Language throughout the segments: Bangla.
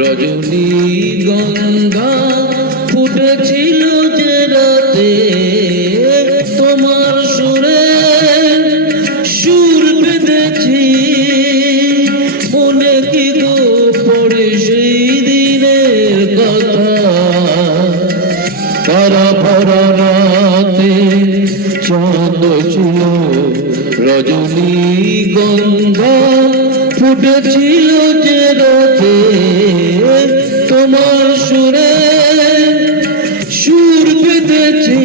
রজনীগন্ধা ফুটেছিল যে রাতে তোমার সুরে সুর বেঁধেছি মনে কি গো পড়ে সেই দিনের কথা তারা ভরা রাতে চাঁদ ছিল রজনীগন্ধা ফুটেছিল যে রাতে তোমার সুরে সুর বেঁধেছি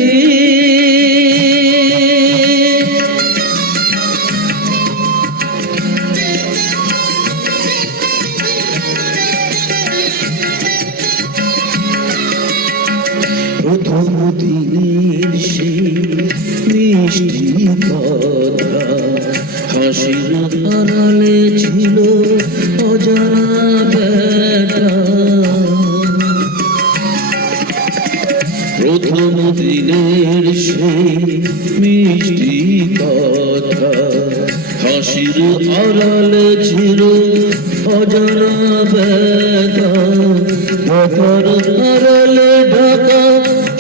প্রথম দিনের সেই মিষ্টি কথা হাসির আড়ালে ছিল অজানা ব্যথা প্রথম দিনের সেই মিষ্টি কথা হাসির আড়ালে ছিল অজানা ব্যথা ব্যথার আড়ালে ঢাকা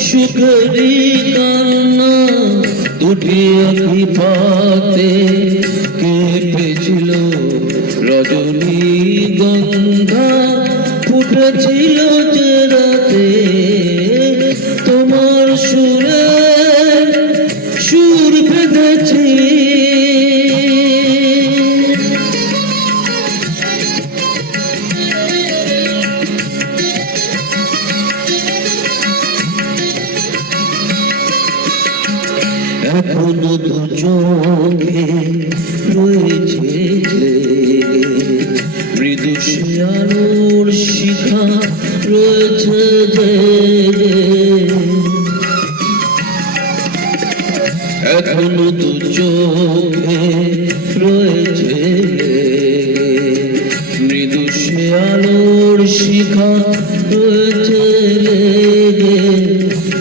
সুখেরই কান্না দুটি আঁখি পাতে কেঁপেছিল রজনীগন্ধা ফুটেছিল যে রাতে তোমার সুরে সুর বেঁধেছি এখনো দু চোখে রয়েছে মৃদু আলোর শিখা রয়েছে এখনো দু চোখে রয়েছে মৃদু আলোর শিখা রয়েছে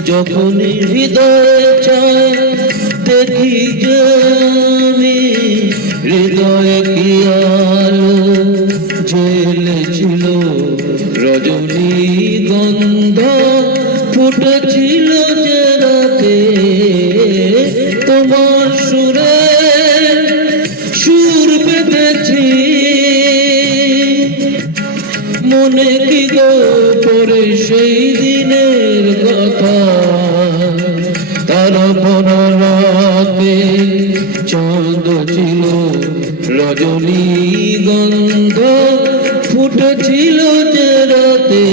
যখনই হৃদয়ে চায় দেখি যে আমি হৃদয়ে কি আলো জ্বলেছিল রজনীগন্ধা ফুটেছিল যে রাতে তোমার সুরে সুর বেঁধেছি মনে কি গো পড়ে সেই দিনের কথা তারা ভরা রাতে চাঁদ ছিল রজনীগন্ধা ফুটেছিল যে রাতে